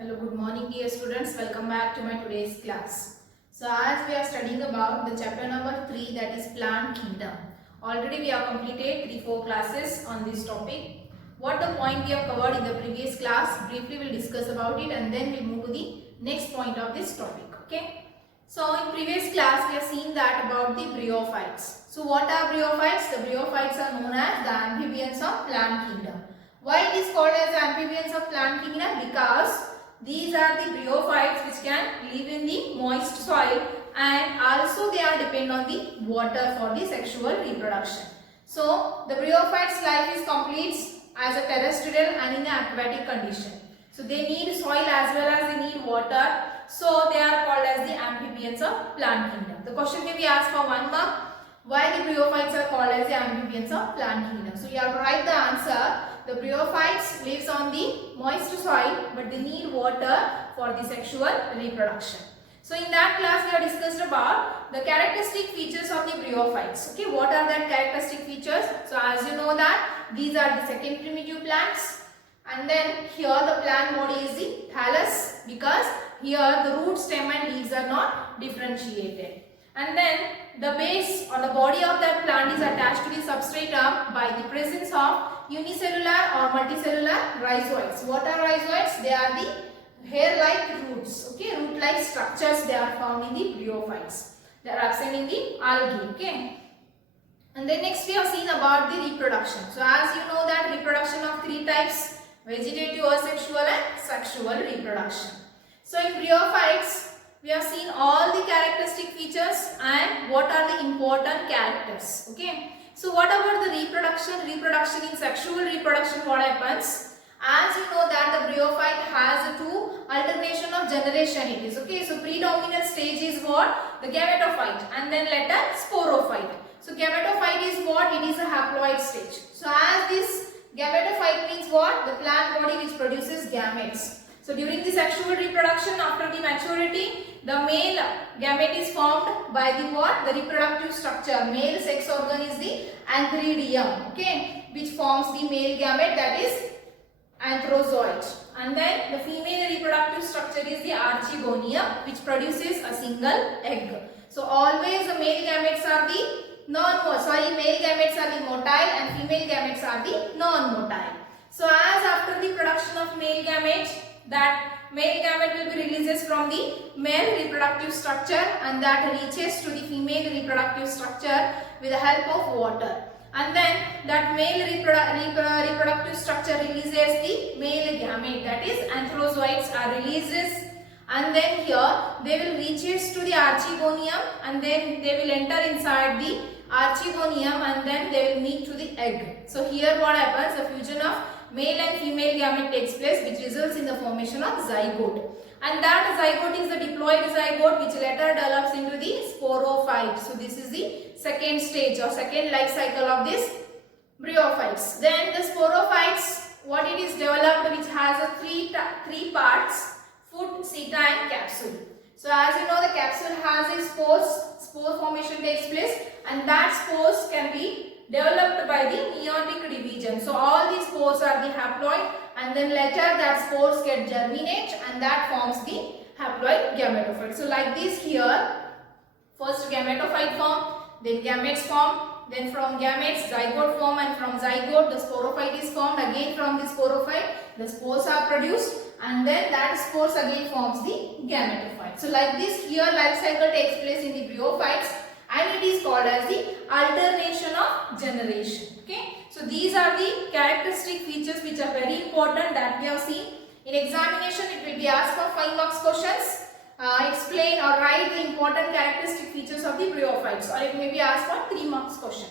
Hello, good morning dear students. Welcome back to my today's class. So as we are studying about the chapter number 3, that is plant kingdom. Already we have completed 3-4 classes on this topic. What the point we have covered in the previous class, briefly we'll discuss about it and then we'll move to the next point of this topic. Okay. So in previous class we have seen that about the bryophytes. So what are bryophytes? The bryophytes are known as the amphibians of plant kingdom. Why it is called as amphibians of plant kingdom? Because these are the bryophytes which can live in the moist soil and also they are depend on the water for the sexual reproduction. So the bryophytes life is complete as a terrestrial and in an aquatic condition. So they need soil as well as they need water. So they are called as the amphibians of plant kingdom. The question may be asked for 1 mark. Why the bryophytes are called as the amphibians of plant kingdom? So you have to write the answer. The bryophytes lives on the moist soil but they need water for the sexual reproduction. So in that class we have discussed about the characteristic features of the bryophytes. Okay, what are that characteristic features? So as you know that these are the second primitive plants, and then here the plant body is the thallus because here the root, stem and leaves are not differentiated. And then the base or the body of that plant is attached to the substratum by the presence of unicellular or multicellular rhizoids. What are rhizoids? They are the hair-like roots. Okay, root-like structures they are found in the bryophytes. They are absent in the algae. Okay. And then next we have seen about the reproduction. So as you know that reproduction of 3 types: vegetative, asexual and sexual reproduction. So in bryophytes we have seen all the characteristic features and what are the important characters. Okay. So what about the reproduction? Reproduction in sexual reproduction, what happens? As you know that the bryophyte has 2 alternation of generation it is. Okay. So predominant stage is what? The gametophyte and then later sporophyte. So gametophyte is what? It is a haploid stage. So as this gametophyte means what? The plant body which produces gametes. So during the sexual reproduction after the maturity, the male gamete is formed by the what? The reproductive structure. Male sex organ is the antheridium, okay, which forms the male gamete, that is anthrozoid. And then the female reproductive structure is the archegonium, which produces a single egg. So always the male gametes are the male gametes are the motile and female gametes are the non-motile. So as after the production of male gamete, that male gamete will be releases from the male reproductive structure and that reaches to the female reproductive structure with the help of water. And then that male reproductive structure releases the male gamete, that is anthrozoids are releases, and then here they will reaches to the archegonium and then they will enter inside the archegonium and then they will meet to the egg. So here what happens? The fusion of male and female gamete takes place which results in the formation of zygote. And that zygote is the diploid zygote which later develops into the sporophyte. So this is the second stage or second life cycle of this bryophytes. Then the sporophytes, what it is developed, which has a three parts: foot, seta and capsule. So as you know the capsule has a spore formation takes place and that spores can be developed by the meiotic division. So all these spores are the haploid and then later that spores get germinate and that forms the haploid gametophyte. So like this here, first gametophyte form, then gametes form, then from gametes zygote form, and from zygote the sporophyte is formed. Again from the sporophyte the spores are produced and then that spores again forms the gametophyte. So like this here life cycle takes place in the bryophytes and it is called as the alternation of generation. Okay. So these are the characteristic features which are very important that we have seen. In examination it will be asked for 5 marks questions. Explain or write the important characteristic features of the bryophytes, or it may be asked for 3 marks question.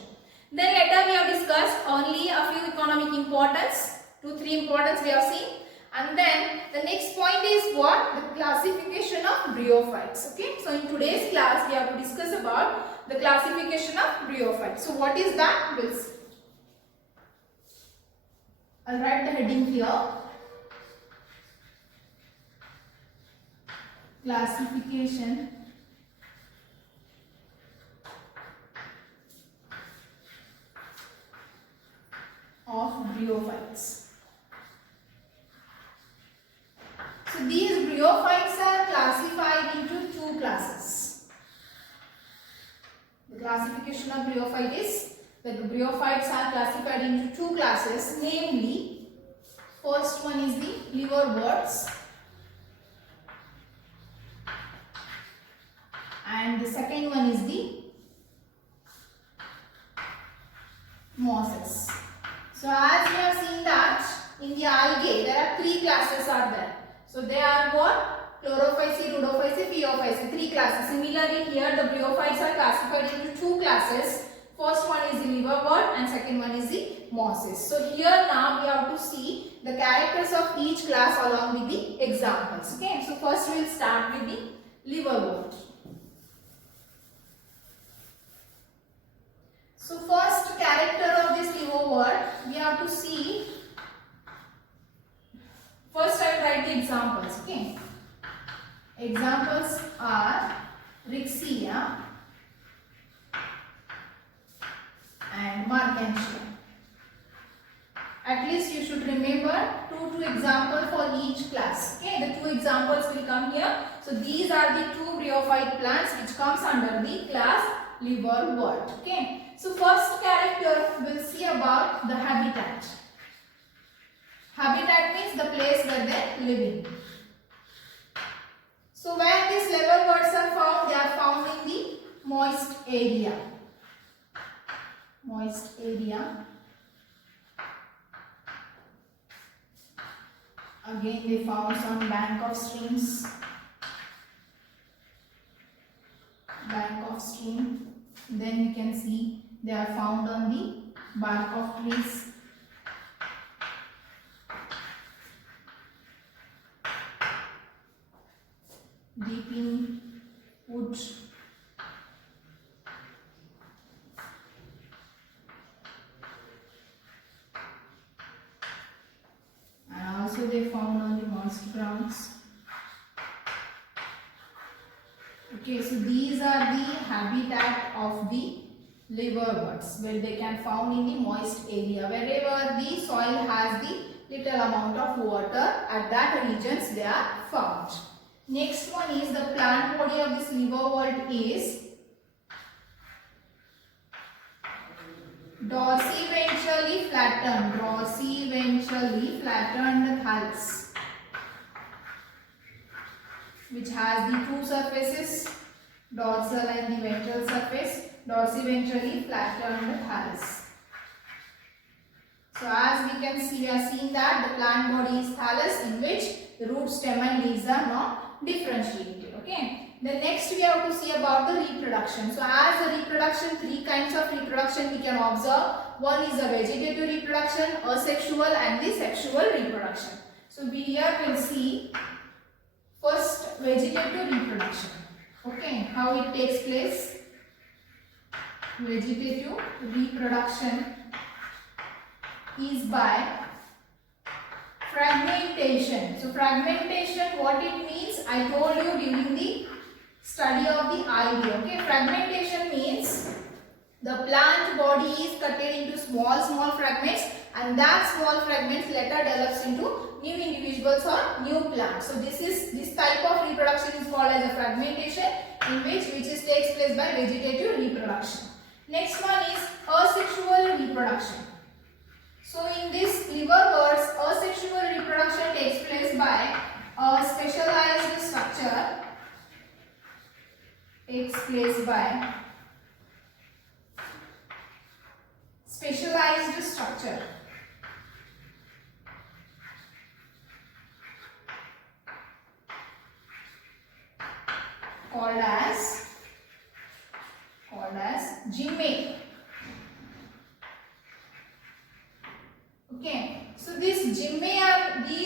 Then later we have discussed only a few economic importance, 2-3 importance we have seen. And then the next point is what? The classification of bryophytes. Okay. So in today's class we have to discuss about the classification of bryophytes. So what is that? We'll see. I'll write the heading here. Classification of bryophytes. So these bryophytes are classified into two classes. The classification of bryophyte is that the bryophytes are classified into two classes, namely, first one is the liverworts and the second one is the mosses. So as we have seen that in the algae there are three classes are there. So they are what? Chlorophyceae, rhodophyceae, phaeophyceae, three classes. Similarly here the bryophytes are classified into two classes. First one is the liverwort and second one is the mosses. So here now we have to see the characters of each class along with the examples. Okay, so first we will start with the liverwort. So first character of this liverwort we have to see. First I will write the examples. Okay, examples are Rixia and Marchantia. At least you should remember two examples for each class. Okay, the two examples will come here. So these are the two bryophyte plants which comes under the class liverwort. Okay. So first character we'll see about the habitat. Habitat means the place where they are living. So where these liverworts are found, they are found in the moist area. Moist area. Again they found on bank of streams. Bank of stream. Then you can see they are found on the bark of trees. Deep in wood. And also they found on the moist grounds. Okay, so these are the habitat of the liverworts where they can found in the moist area. Wherever the soil has the little amount of water, at that regions they are found. Next one is the plant body of this liverwort is dorsiventrally flattened. Dorsiventrally flattened thallus, which has the two surfaces, dorsal and the ventral surface. Dorsiventrally flattened thallus. So as we can see, we are seeing that the plant body is thallus in which the root, stem and leaves are not differentiated. Okay. Then next we have to see about the reproduction. So as the reproduction, three kinds of reproduction we can observe. One is the vegetative reproduction, asexual and the sexual reproduction. So we here will see first vegetative reproduction. Okay, how it takes place. Vegetative reproduction is by fragmentation. So fragmentation, what it means, I told you during the study of the idea. Okay, fragmentation means the plant body is cut into small fragments, and that small fragments later develops into new individuals or new plants. So this type of reproduction is called as a fragmentation, in which takes place by vegetative reproduction. Next one is asexual reproduction. So in this liverworts, asexual reproduction takes place by a specialized structure. Takes place by specialized structure. Called as gymme. Okay, so these gymme are the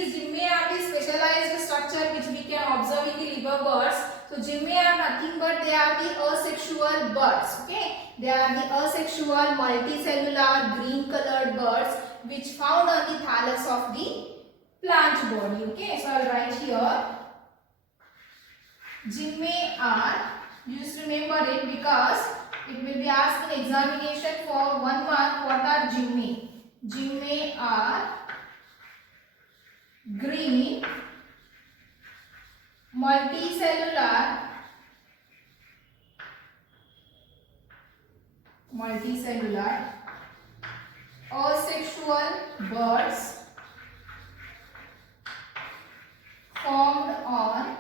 specialized structure which we can observe in the liverworts. So gymme are nothing but they are the asexual birds. Okay, they are the asexual multicellular green colored birds which found on the thallus of the plant body. Okay, so I will write here. Gymme are, just remember it because it will be asked in examination for 1 mark. What are gymme? Gymme are green multicellular asexual birds formed on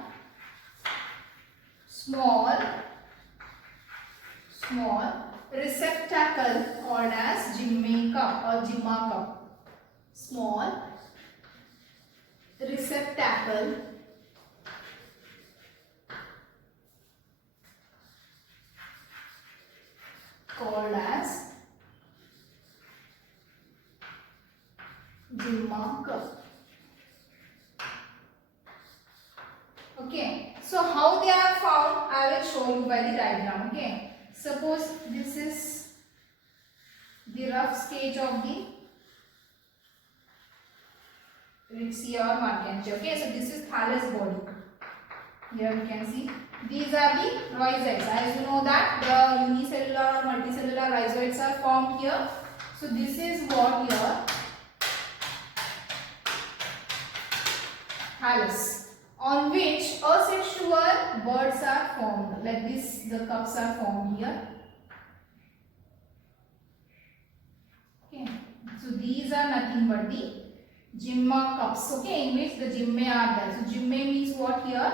small receptacle called as Jimmy cup or Jimma cup. Small receptacle called as Jimma cup. Okay, so how they are found, I will show you by the diagram. Okay, suppose this is the rough stage of the Rixia or Markantia. Okay, so this is thallus body. Here you can see these are the rhizoids. As you know that the unicellular or multicellular rhizoids are formed here. So this is what here thallus, on which asexual buds are formed. Like this, the cups are formed here. Okay, so these are nothing but the Jimma cups. Okay, in which the Jimmae are there. So Jimmae means what here?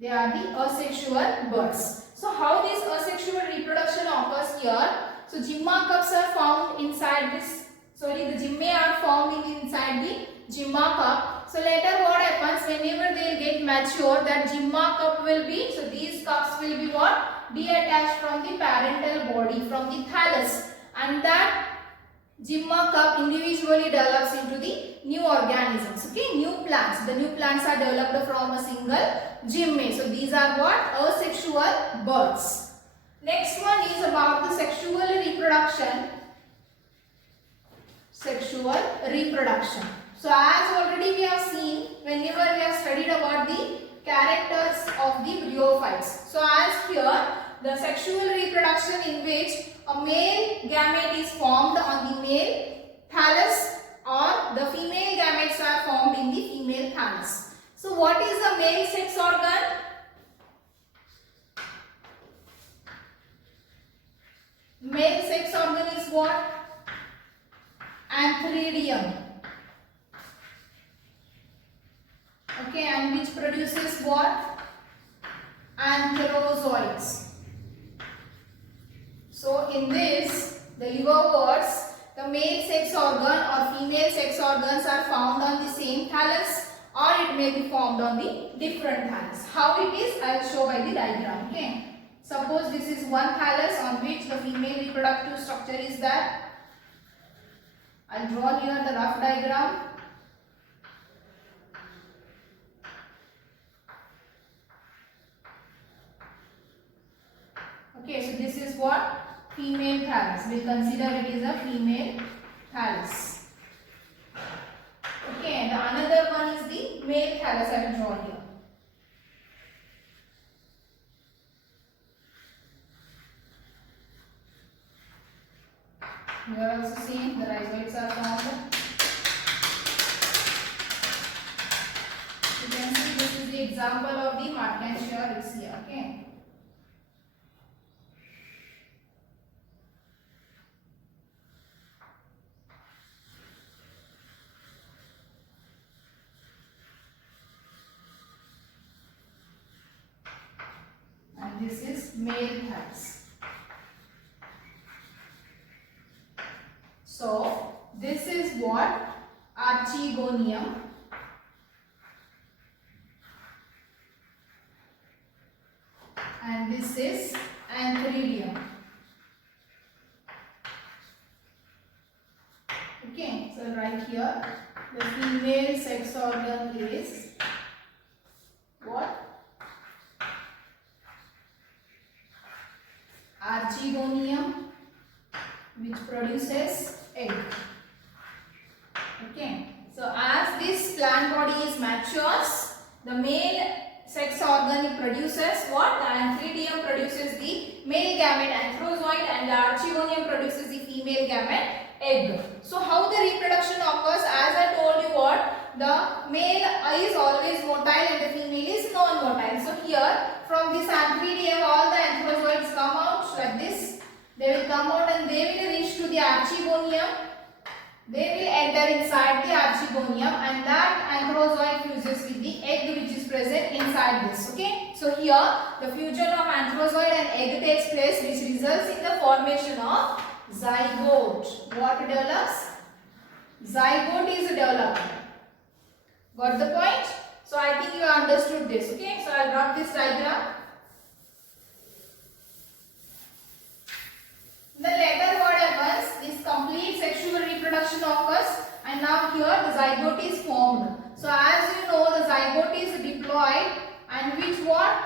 They are the asexual buds. So how this asexual reproduction occurs here? So Jimma cups are found inside this. Sorry, the Jimmae are formed inside the Jimma cup. So later what happens, whenever they will get mature, that Jimma cup will be, so these cups will be what? Detached from the parental body, from the thallus, and that Jimma cup individually develops into the new organisms. Okay, new plants. The new plants are developed from a single Jimmae. So these are what? Asexual birds. Next one is about the sexual reproduction. Sexual reproduction. So as already we have seen, whenever we have studied about the characters of the bryophytes. So as here, the sexual reproduction in which a male gamete is formed on the male thallus, or the female gametes are formed in the female thallus. So what is the male sex organ? Male sex organ is what? Antheridium. Okay, and which produces what? Antherozoids. So in this, the liverworts, the male sex organ or female sex organs are found on the same thallus, or it may be formed on the different thallus. How it is, I will show by the diagram. Okay. Suppose this is one thallus on which the female reproductive structure is there. I will draw here the rough diagram. Okay, so this is what? Female thallus. We will consider it is a female thallus. Okay, the another one is the male thallus. I will draw here. We are also seeing the rhizoids are formed. You can see this is the example of the Markantia ricea. Okay. And this is male thallus. So this is what? Archegonium. And this is Antheridium. Okay, so right here the female sex organ is what? Archegonium, which produces egg. Okay, so as this plant body is matures, the male sex organ it produces what? The Antheridium produces the male gamete antherozoid, and the Archegonium produces the female gamete egg. So how the reproduction occurs? As I told you what? The male is always motile and the female female is non-motile. So here from this antheridium all the antherozoids come out like this. They will come out and they will reach to the archegonium. They will enter inside the archegonium and that antherozoid fuses with the egg which is present inside this. Okay. So here the fusion of antherozoid and egg takes place, which results in the formation of zygote. What develops? Zygote is developed. Got the point? So I think you understood this. Okay. So I will drop this diagram. Then later what happens? This complete sexual reproduction occurs and now here the zygote is formed. So as you know the zygote is diploid and which what?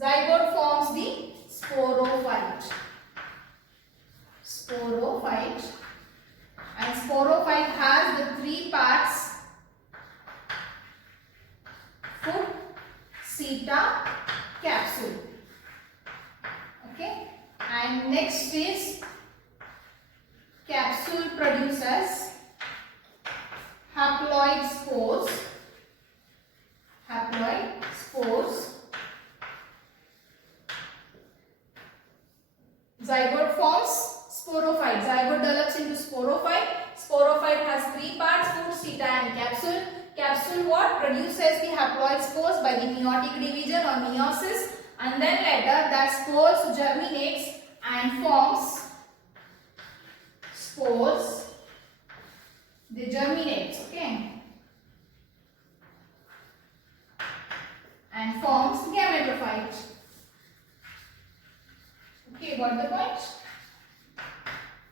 Zygote forms the sporophyte. Sporophyte. And sporophyte has the three parts: foot, seta, capsule. Okay. And next is capsule produces haploid spores. Haploid spores. Zygote forms sporophyte. Zygote develops into sporophyte. Sporophyte has three parts: foot, seta and capsule. Capsule what? Produces the haploid spores by the meiotic division or meiosis, and then later that spores germinates and forms spores. They germinate, okay, and forms gametophyte. Okay, got the point?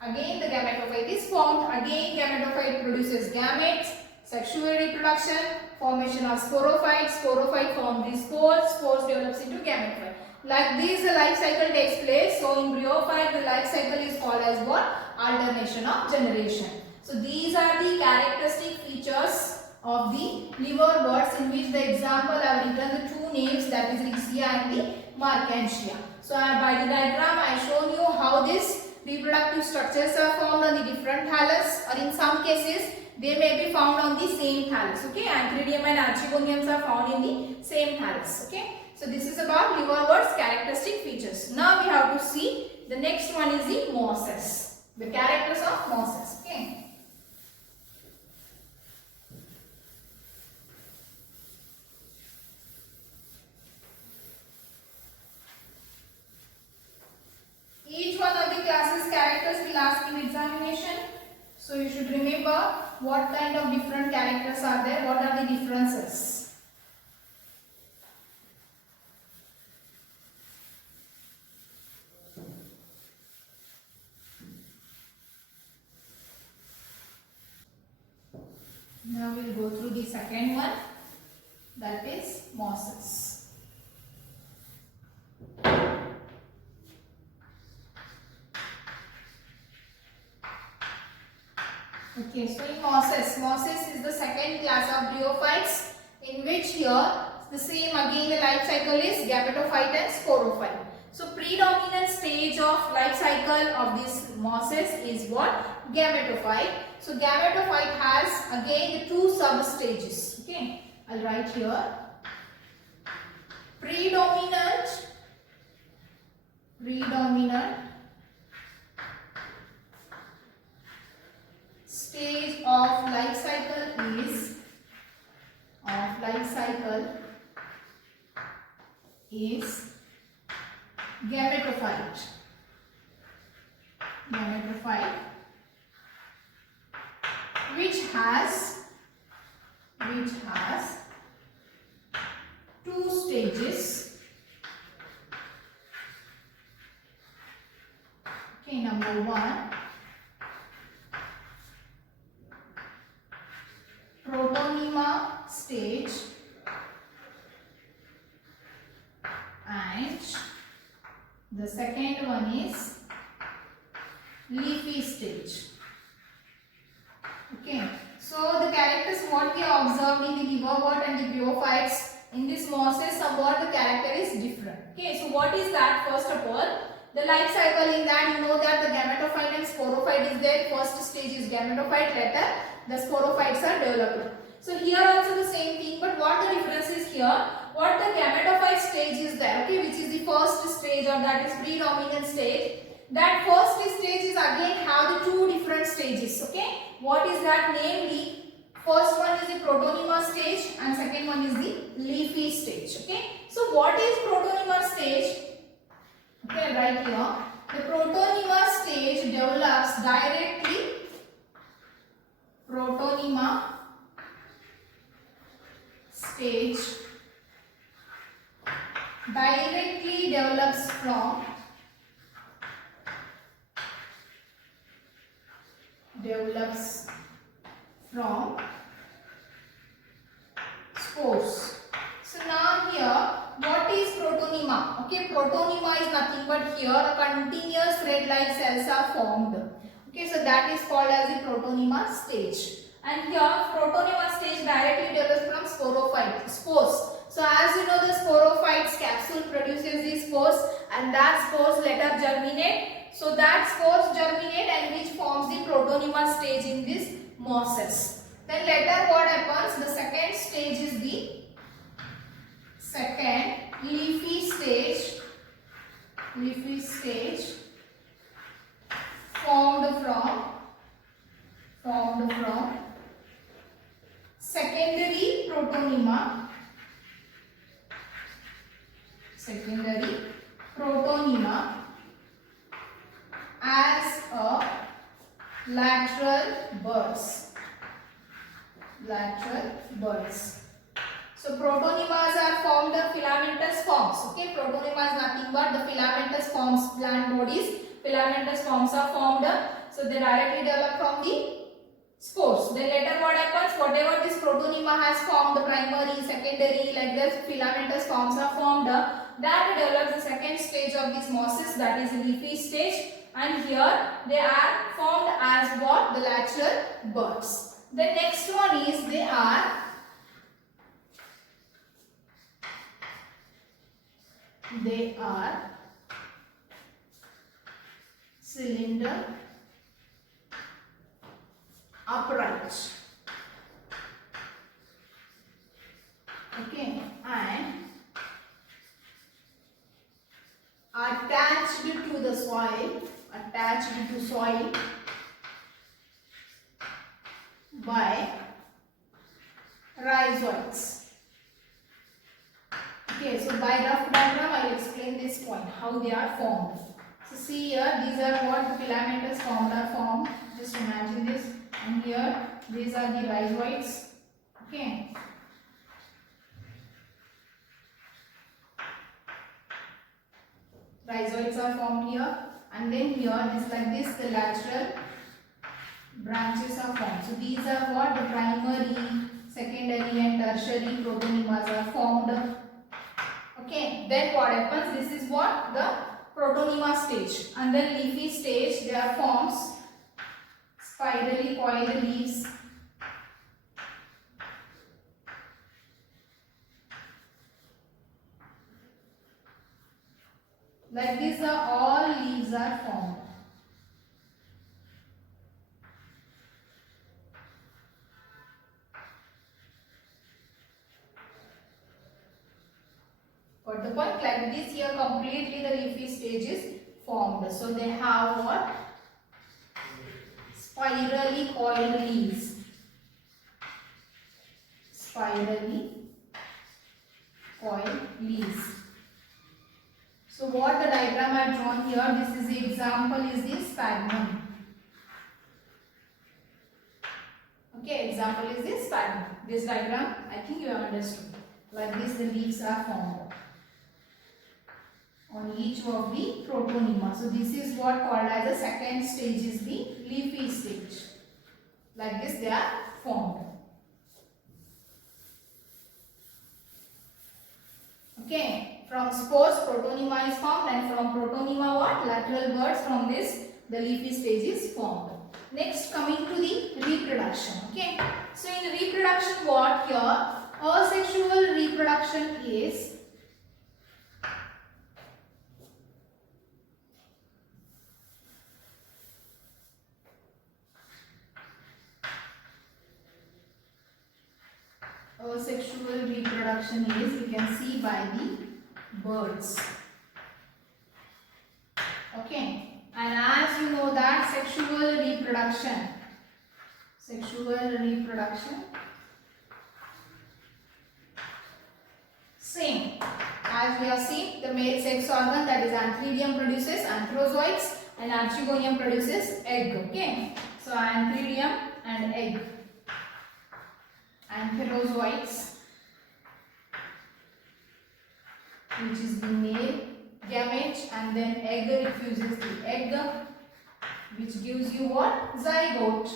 Again the gametophyte is formed. Again gametophyte produces gametes, sexual reproduction, formation of sporophyte. Sporophyte forms these spores. Spores develops into gametophyte. Like this the life cycle takes place. So in bryophyte the life cycle is called as what? Alternation of generation. So these are the characteristic features of the liverworts, in which the example I have written the two names, that is Rixia and the Marchantia. So by the diagram I shown you how this reproductive structures are formed on the different thallus, or in some cases they may be found on the same thallus. Okay, antheridium and archegoniums are found in the same thallus. Okay, so this is about liverworts characteristic features. Now we have to see the next one is the mosses, the characters of mosses. Okay. Each one of the classes characters will ask in examination. So you should remember what kind of different characters are there, what are the differences. Now we will go through the second one, that is mosses. Okay, so in mosses is the second class of bryophytes, in which here the same again the life cycle is gametophyte and sporophyte. So predominant stage of life cycle of this mosses is what? Gametophyte. So gametophyte has again the two sub stages. Okay, I'll write here. Predominant stage of life cycle is gametophyte. Which has two stages. Okay, number one, protonema stage, and the second one is leafy stage. Okay, so the characters what we have observed in the liverwort and the bryophytes, in this mosses somewhat the character is different. Okay, so what is that? First of all, the life cycle, in that you know that the gametophyte and sporophyte is there. First stage is gametophyte, later the sporophytes are developed. So here also the same thing, but what the difference is here? or that is predominant stage. That first stage is again have the two different stages. Okay, what is that? Namely, first one is the protonema stage and second one is the leafy stage. Okay, so what is protonema stage? Okay, right here. The protonema stage develops directly. Protonema stage directly develops from spores. So now here, what is protonema? Okay, protonema is nothing but here a continuous thread-like cells are formed. Okay, so that is called as the protonema stage. And here, protonema stage directly develops from spores. So as you know, the sporophytes capsule produces these spores, and that spores later germinate. So that spores germinate and which forms the protonema stage in this mosses. Then later what happens? The second stage is the second leafy stage. Leafy stage formed from secondary protonema. As a lateral buds. So protonemas are formed in filamentous forms. Okay, protonema is nothing but the filamentous forms, plant bodies. Filamentous forms are formed. So they directly develop from the spores. Then later what happens? Whatever this protonema has formed, the primary, secondary, like this filamentous forms are formed. That develops the second stage of this mosses, that is the leafy stage. And here they are formed as what? The lateral buds. The next one is they are cylinder upright. Okay, and attached to the soil, by rhizoids. Okay, so by rough diagram I will explain this point, how they are formed. So see here, these are what the filamentous forms are formed. Just imagine this. And here, these are the rhizoids. Okay. Rhizoids are formed here. And then here, this like this, the lateral branches are formed. So these are what? The primary, secondary and tertiary protonemas are formed. Okay, then what happens? This is what? The protonema stage. And then leafy stage, there forms spirally coiled leaves. Like this, all leaves are formed. Got the point? Like this here, completely the leafy stage is formed. So they have what? Spirally coiled leaves. Spirally coiled leaves. So what the diagram I have drawn here, this is the example is the sphagnum. Okay, example is the sphagnum. This diagram, I think you have understood. Like this, the leaves are formed on each of the protonema. So this is what called as the second stage is the leafy stage. Like this, they are formed. Okay. From spores, protonema is formed, and from protonema what? Lateral buds. From this, the leafy stage is formed. Next, coming to the reproduction. Okay. So in reproduction, what here? Asexual reproduction is we can see by the birds. as you know that sexual reproduction, same as we have seen, the male sex organ, that is antheridium, produces antherozoids and antragonium produces egg. Okay, so antheridium and egg, antherozoids, which is the male gamete, and then egg, it fuses the egg, which gives you what? Zygote.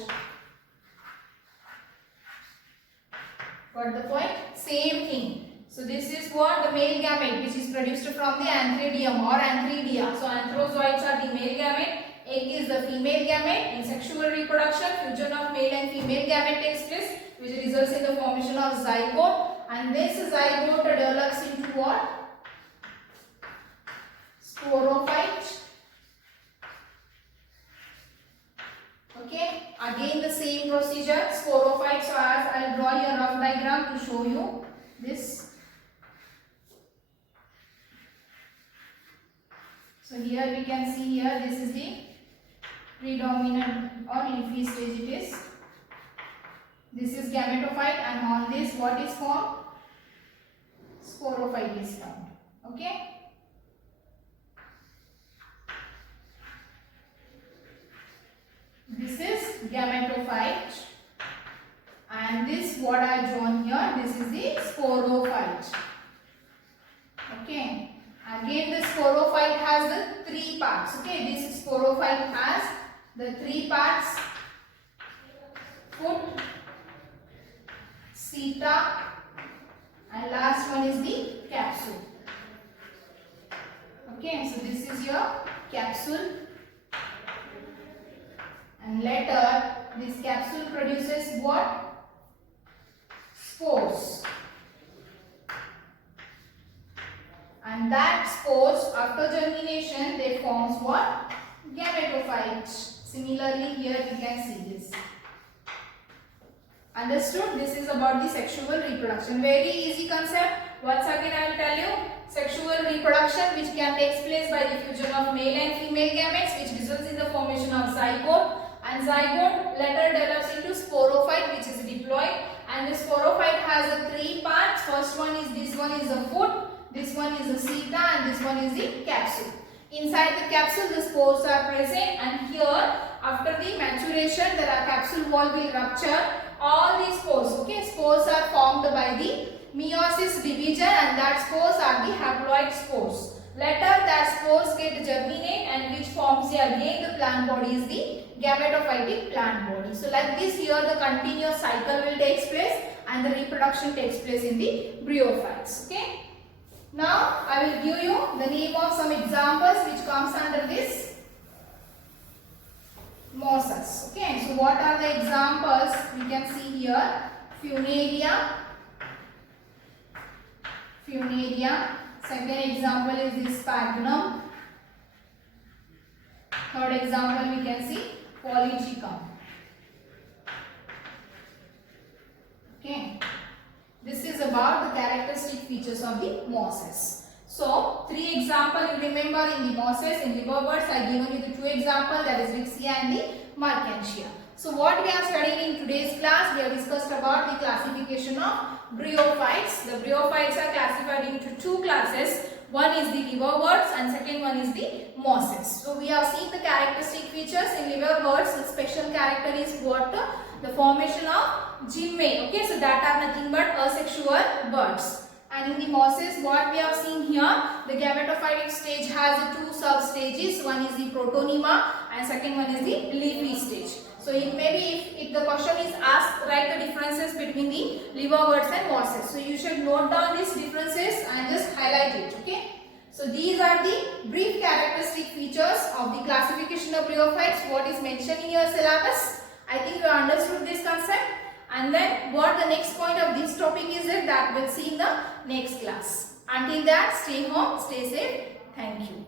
Got the point? Same thing. So this is what the male gamete, which is produced from the antheridium or antheridia. So antherozoids are the male gamete, egg is the female gamete. In sexual reproduction, fusion of male and female gamete takes place, which results in the formation of zygote, and this zygote develops into what? Sporophyte. Okay, again the same procedure, sporophyte. So as I will draw you a rough diagram to show you this. So here we can see here, this is the predominant or leafy stage it is. This is gametophyte, and on this what is formed? Sporophyte is formed. Okay. This is gametophyte, and this what I have drawn here, this is the sporophyte. Okay. Again the sporophyte has the three parts. Okay, this sporophyte has the three parts: foot, seta, and last one is the capsule. Okay, so this is your capsule, and later this capsule produces what? Spores. And that spores, after germination, they forms what? Gametophyte. Similarly, here you can see this. Understood? This is about the sexual reproduction. Very easy concept. Once again I will tell you, sexual reproduction which can take place by the fusion of male and female gametes, which results in the formation of zygote, and zygote later develops into sporophyte, which is diploid, and the sporophyte has three parts. First one is this one is the foot, this one is the seta, and this one is the capsule. Inside the capsule the spores are present, and here after the maturation the capsule wall will rupture. All these spores, okay, spores are formed by the meiosis division, and that spores are the haploid spores. Later that spores get germinate, and which forms again the plant body is the gametophytic plant body. So like this here the continuous cycle will take place, and the reproduction takes place in the bryophytes. Okay. Now I will give you the name of some examples which comes under this mosses. Okay, so what are the examples? We can see here: Funaria. Second example is this Sphagnum. Third example we can see Polytrichum. Okay, this is about the characteristic features of the mosses. So, three examples you remember in the mosses. In liverworts I given you the two examples, that is Vixia and the Mercantia. So, what we are studying in today's class, we have discussed about the classification of bryophytes. The bryophytes are classified into two classes. One is the liverworts and second one is the mosses. So, we have seen the characteristic features. In liverworts, the special character is what? The formation of gymme. Okay, so that are nothing but asexual buds. And in the mosses, what we have seen here, the gametophytic stage has two sub-stages. One is the protonema and second one is the leafy stage. So, it may be if the question is asked, write the differences between the liverworts and mosses. So, you should note down these differences and just highlight it. Okay. So, these are the brief characteristic features of the classification of bryophytes. What is mentioned in your syllabus? I think you understood this concept. And then what the next point of this topic is that we'll see in the next class. Until that, stay home, stay safe. Thank you.